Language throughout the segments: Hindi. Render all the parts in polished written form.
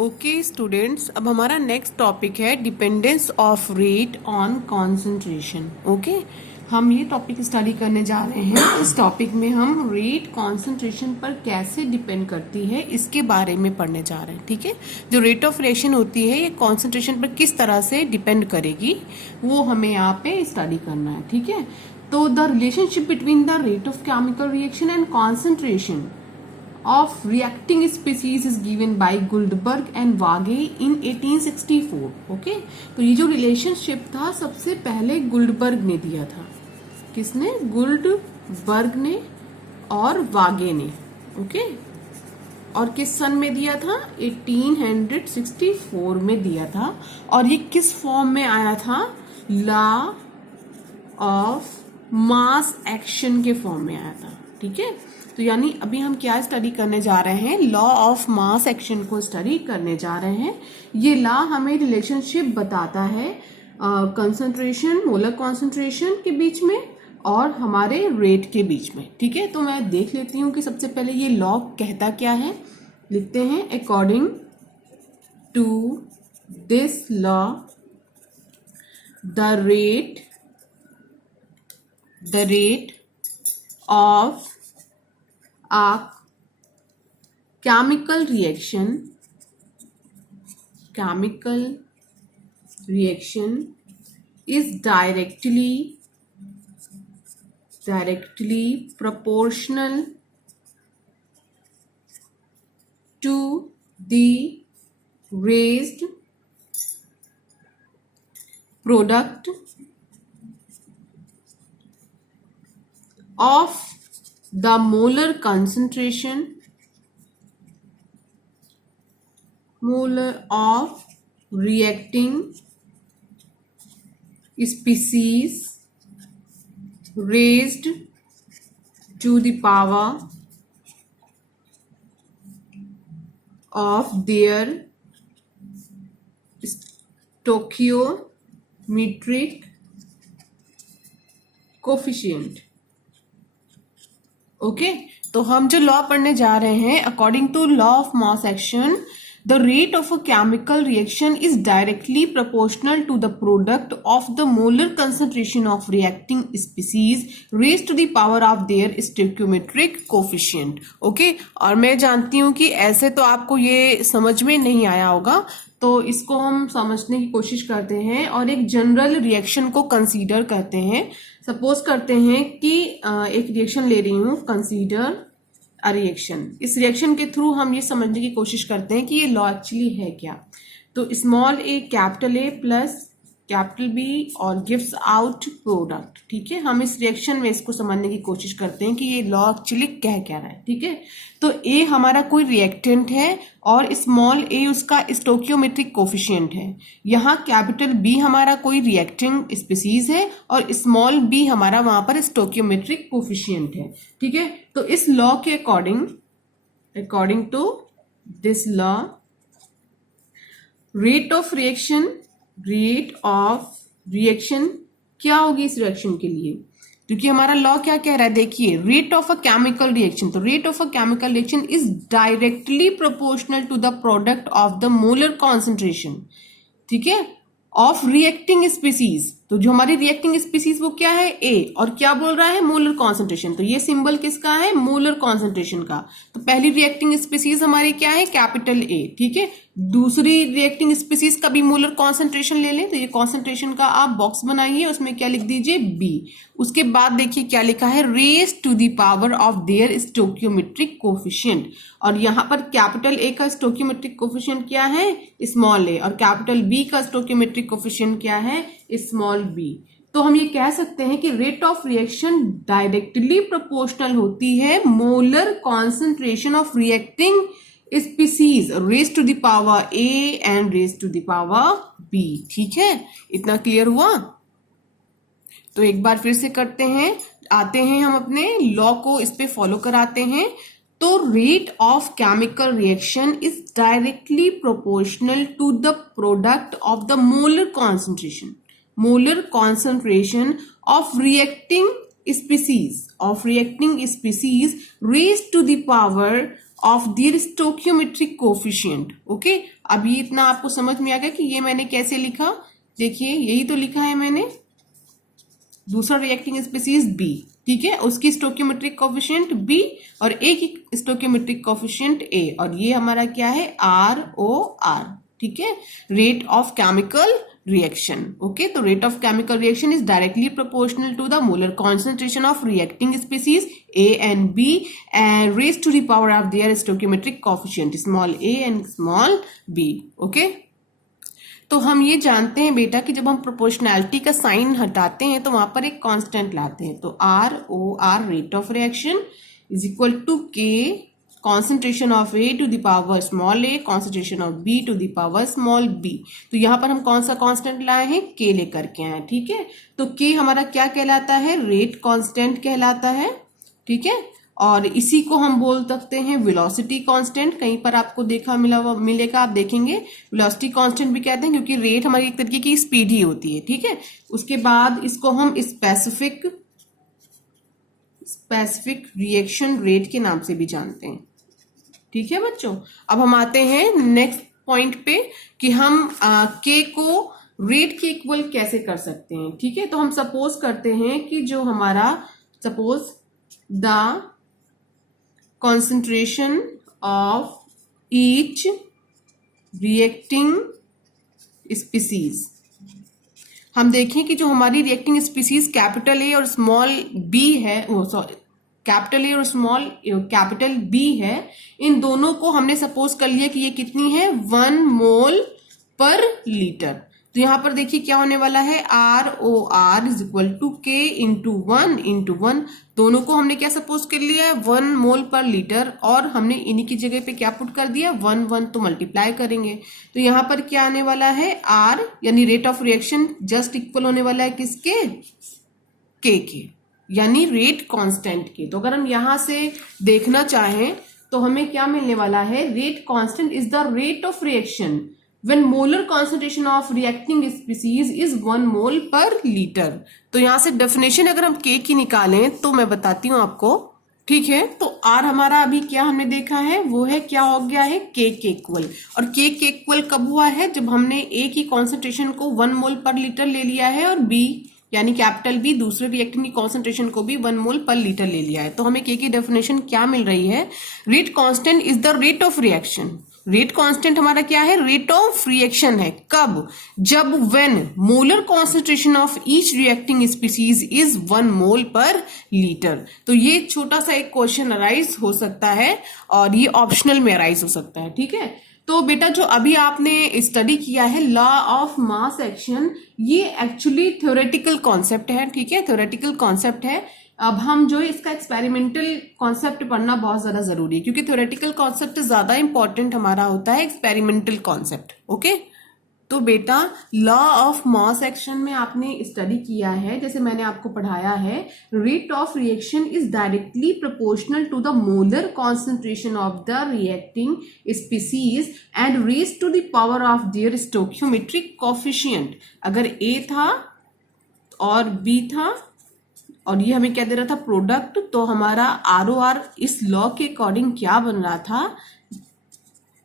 ओके स्टूडेंट्स, अब हमारा नेक्स्ट टॉपिक है dependence of rate on concentration. Okay, हम ये टॉपिक स्टडी करने जा रहे हैं। इस टॉपिक में हम रेट कंसंट्रेशन पर कैसे डिपेंड करती है इसके बारे में पढ़ने जा रहे हैं। ठीक है, जो रेट ऑफ रिएक्शन होती है ये कंसंट्रेशन पर किस तरह से डिपेंड करेगी वो हमें यहाँ पे स्टडी करना है। ठीक है, तो the relationship between the rate of chemical reaction and concentration of reacting species is given by Guldberg and Wage in 1864. Okay, तो ये जो रिलेशनशिप था सबसे पहले गुल्डबर्ग ने दिया था। किसने? गुल्डबर्ग ने और वागे ने। ओके, और किस सन में दिया था? 1864 में दिया था। और ये किस फॉर्म में आया था? लॉ ऑफ मास एक्शन के फॉर्म में आया था। ठीक है, तो यानी अभी हम क्या स्टडी करने जा रहे हैं? लॉ ऑफ मास एक्शन को स्टडी करने जा रहे हैं। ये लॉ हमें रिलेशनशिप बताता है कंसंट्रेशन, मोलर कॉन्सेंट्रेशन के बीच में और हमारे रेट के बीच में। ठीक है, तो मैं देख लेती हूँ कि सबसे पहले ये लॉ कहता क्या है। लिखते हैं, according to this law the rate of a chemical reaction is directly proportional to the raised product of the molar concentration of reacting species raised to the power of their stoichiometric coefficient। Okay, तो हम जो लॉ पढ़ने जा रहे हैं, according to law of mass action the rate of a chemical reaction is directly proportional to the product of the molar concentration of reacting species raised to the power of their stoichiometric coefficient. Okay, और मैं जानती हूं कि ऐसे तो आपको ये समझ में नहीं आया होगा, तो इसको हम समझने की कोशिश करते हैं और एक जनरल रिएक्शन को कंसीडर करते हैं। सपोज करते हैं कि एक रिएक्शन ले रही हूं, कंसीडर अ रिएक्शन। इस रिएक्शन के थ्रू हम ये समझने की कोशिश करते हैं कि ये लॉ एक्चुअली है क्या। तो small a capital A plus capital B और गिव्स आउट प्रोडक्ट। ठीक है, हम इस रिएक्शन में इसको समझने की कोशिश करते हैं कि ये लॉ एक्चुअली कह क्या रहा है। ठीक है, तो ए हमारा कोई रिएक्टेंट है और स्मॉल ए उसका स्टोइकियोमेट्रिक कोफिशिएंट है। यहाँ कैपिटल बी हमारा कोई रिएक्टिंग स्पीसीज है और स्मॉल बी हमारा वहां पर स्टोइकियोमेट्रिक कोफिशिएंट है। ठीक है, तो इस लॉ के according to this law rate of reaction क्या होगी इस रिएक्शन के लिए? क्योंकि हमारा लॉ क्या कह रहा है, देखिए, rate of a chemical reaction. तो rate of a chemical reaction is directly proportional to the product of the molar concentration, ठीक है, ऑफ रिएक्टिंग स्पीसीज। तो जो हमारी रिएक्टिंग स्पीसीज वो क्या है? ए, और क्या बोल रहा है? Molar concentration. तो ये सिंबल किसका है? मोलर कॉन्सेंट्रेशन का। तो पहली रिएक्टिंग स्पीसीज हमारी क्या है? Capital A. ठीक है, दूसरी रिएक्टिंग स्पीसीज का भी मोलर कॉन्सेंट्रेशन ले लें। तो ये कॉन्सेंट्रेशन का आप बॉक्स बनाइए, उसमें क्या लिख दीजिए? बी। उसके बाद देखिए क्या लिखा है? Raise to the power of their stoichiometric coefficient. और यहां पर कैपिटल ए का स्टोइकियोमेट्रिक कोफिशिएंट क्या है? Small a. और कैपिटल बी का स्टोइकियोमेट्रिक कोफिशिएंट क्या है? Small b. तो हम ये कह सकते हैं कि rate of reaction directly proportional होती है molar concentration of reacting species raise to the power a and raise to the power b. ठीक है, इतना क्लियर हुआ? तो एक बार फिर से करते हैं, आते हैं हम अपने लॉ को इस पे फॉलो कराते हैं। तो rate of chemical reaction is directly proportional to the product of the molar concentration of reacting species raised to the power of their stoichiometric coefficient. Okay, अब ये इतना आपको समझ में आ गया कि ये मैंने कैसे लिखा। देखिए यही तो लिखा है मैंने, दूसरा रिएक्टिंग स्पीसीज बी, ठीक है, उसकी स्टोइकियोमेट्रिक कोफिशिएंट बी और ए की स्टोइकियोमेट्रिक कोफिशिएंट ए, और ये हमारा क्या है ROR, ठीक है, rate of chemical reaction. Okay, the rate of chemical reaction is directly proportional to the molar concentration of reacting species A and B and raised to the power of their stoichiometric coefficient small a and small b. Okay, तो हम ये जानते हैं बेटा कि जब हम प्रोपोर्शनैलिटी का साइन हटाते हैं तो वहां पर एक कांस्टेंट लाते हैं, तो ROR rate of reaction is equal to K concentration of A to the power small a, concentration of B to the power small b. तो यहाँ पर हम कौन सा कांस्टेंट लाए हैं, K लेकर के आए, ठीक है। तो K हमारा क्या कहलाता है, रेट कांस्टेंट कहलाता है, ठीक है, और इसी को हम बोल सकते हैं वेलोसिटी कांस्टेंट। कहीं पर आपको मिलेगा, आप देखेंगे वेलोसिटी कांस्टेंट भी कहते हैं, क्योंकि रेट हमारी एक तरीके की स्पीड ही होती है, ठीक है। उसके बाद इसको हम स्पेसिफिक रिएक्शन रेट के नाम से भी जानते हैं, ठीक है बच्चों। अब हम आते हैं नेक्स्ट पॉइंट पे कि हम के को रेट के इक्वल कैसे कर सकते हैं, ठीक है। तो हम सपोज करते हैं कि जो हमारा suppose the concentration of each reacting species, हम देखें कि जो हमारी रिएक्टिंग स्पीसीज कैपिटल ए और स्मॉल बी है, कैपिटल ए और स्मॉल कैपिटल बी है, इन दोनों को हमने सपोज कर लिया कि ये कितनी है 1 मोल पर लीटर। तो यहां पर देखिए क्या होने वाला है, ROR is equal to K इंटू 1, दोनों को हमने क्या सपोज कर लिया है 1 मोल पर लीटर, और हमने इन्हीं की जगह पे क्या पुट कर दिया 1 तो मल्टीप्लाई करेंगे। तो यहां पर क्या आने वाला है R यानी rate of reaction just equal होने वाला है किसके, K के, यानी रेट कांस्टेंट के। तो अगर हम यहां से देखना चाहें तो हमें क्या मिलने वाला है, rate constant is the rate of reaction when molar concentration of reacting species is 1 मोल पर लीटर। तो यहां से डेफिनेशन अगर हम K की निकालें तो मैं बताती हूं आपको, ठीक है। तो R हमारा अभी क्या हमने देखा है, वो है क्या हो गया है K के इक्वल, और K के इक्वल कब हुआ है, जब हमने A की कॉन्सेंट्रेशन को 1 मोल पर लीटर ले लिया है और B यानी कैपिटल बी दूसरे रिएक्टेंट की कॉन्सेंट्रेशन को भी 1 मोल पर लीटर ले लिया है। तो हमें K की डेफिनेशन क्या मिल रही है, rate constant is the rate of reaction. Rate constant हमारा क्या है, रेट ऑफ रिएक्शन है, कब, जब when molar concentration of each reacting species is 1 मोल पर लीटर। तो ये छोटा सा एक क्वेश्चन अराइज हो सकता है और ये ऑप्शनल में अराइज हो सकता है, ठीक है। तो बेटा जो अभी आपने स्टडी किया है लॉ ऑफ मास एक्शन, ये एक्चुअली थ्योरेटिकल कॉन्सेप्ट है, ठीक है, थ्योरेटिकल कॉन्सेप्ट है। अब हम जो है इसका एक्सपेरिमेंटल कॉन्सेप्ट पढ़ना बहुत ज्यादा जरूरी है, क्योंकि थ्योरेटिकल कॉन्सेप्ट ज्यादा इंपॉर्टेंट हमारा होता है एक्सपेरिमेंटल कॉन्सेप्ट। ओके, तो बेटा लॉ ऑफ मास एक्शन में आपने स्टडी किया है, जैसे मैंने आपको पढ़ाया है, rate of reaction is directly proportional to the molar concentration of the reacting species and raised to the power of their stoichiometric coefficient. अगर A था और B था और ये हमें क्या दे रहा था प्रोडक्ट, तो हमारा ROR इस लॉ के अकॉर्डिंग क्या बन रहा था,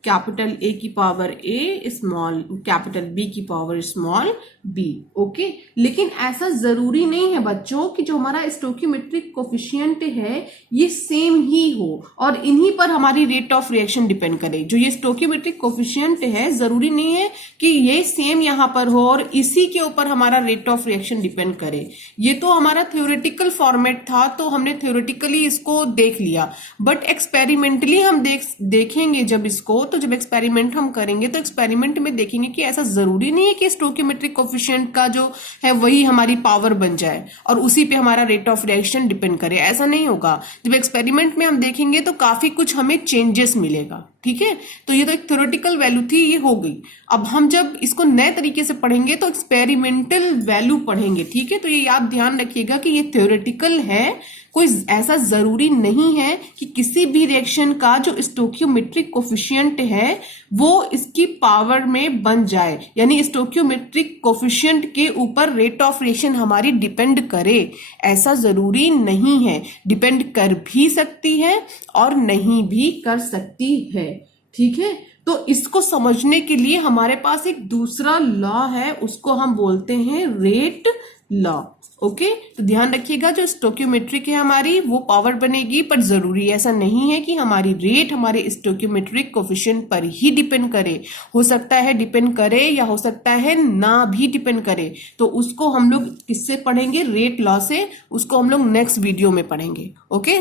कैपिटल A की power A small capital B की पावर स्मॉल b। ओके, लेकिन ऐसा जरूरी नहीं है बच्चों कि जो हमारा स्टोइकियोमेट्रिक कोएफिशिएंट है ये सेम ही हो और इन्हीं पर हमारी रेट ऑफ रिएक्शन डिपेंड करे। जो ये स्टोइकियोमेट्रिक कोएफिशिएंट है जरूरी नहीं है कि ये सेम यहां पर हो और इसी के ऊपर हमारा रेट ऑफ रिएक्शन डिपेंड करे। ये तो हमारा थ्योरेटिकल फॉर्मेट था, तो हमने थ्योरेटिकली इसको देख लिया, बट एक्सपेरिमेंटली हम देखेंगे जब इसको, तो जब एक्सपेरिमेंट हम करेंगे तो एक्सपेरिमेंट में देखेंगे कि ऐसा जरूरी नहीं है कि स्टोइकियोमेट्रिक कोएफिशिएंट का जो है वही हमारी पावर बन जाए और उसी पे हमारा रेट ऑफ रिएक्शन डिपेंड करे। ऐसा नहीं होगा। जब एक्सपेरिमेंट में हम देखेंगे तो काफी कुछ हमें चेंजेस मिलेगा। ठीक है। तो ये तो एक थ्योरेटिकल वैल्यू थी, ये हो गई। अब हम जब इसको नए तरीके से पढ़ेंगे तो एक्सपेरिमेंटल वैल्यू पढ़ेंगे, ठीक है। तो ये याद ध्यान रखिएगा कि ये थ्योरेटिकल है, कोई ऐसा जरूरी नहीं है कि किसी भी रिएक्शन का जो स्टोकियोमेट्रिक कोफिशिएंट है वो इसकी पावर में बन जाए, यानी स्टोकियोमेट्रिक कोफिशिएंट के ऊपर रेट ऑफ रिएक्शन हमारी डिपेंड करे, ऐसा जरूरी नहीं है। डिपेंड कर भी सकती है और नहीं भी कर सकती है, ठीक है। तो इसको समझने के लिए हमारे पास एक दूसरा लॉ है, उसको हम बोलते हैं रेट लॉ। ओके, तो ध्यान रखिएगा जो स्टोकियोमेट्रिक है हमारी वो पावर बनेगी, पर जरूरी ऐसा नहीं है कि हमारी रेट हमारे स्टोकियोमेट्रिक कोफिशिएंट पर ही डिपेंड करे। हो सकता है डिपेंड करे या हो सकता है ना भी डिपेंड करे। तो उसको हम लोग किससे पढ़ेंगे? रेट लॉ से। उसको हम लोग नेक्स्ट वीडियो में पढ़ेंगे। ओके।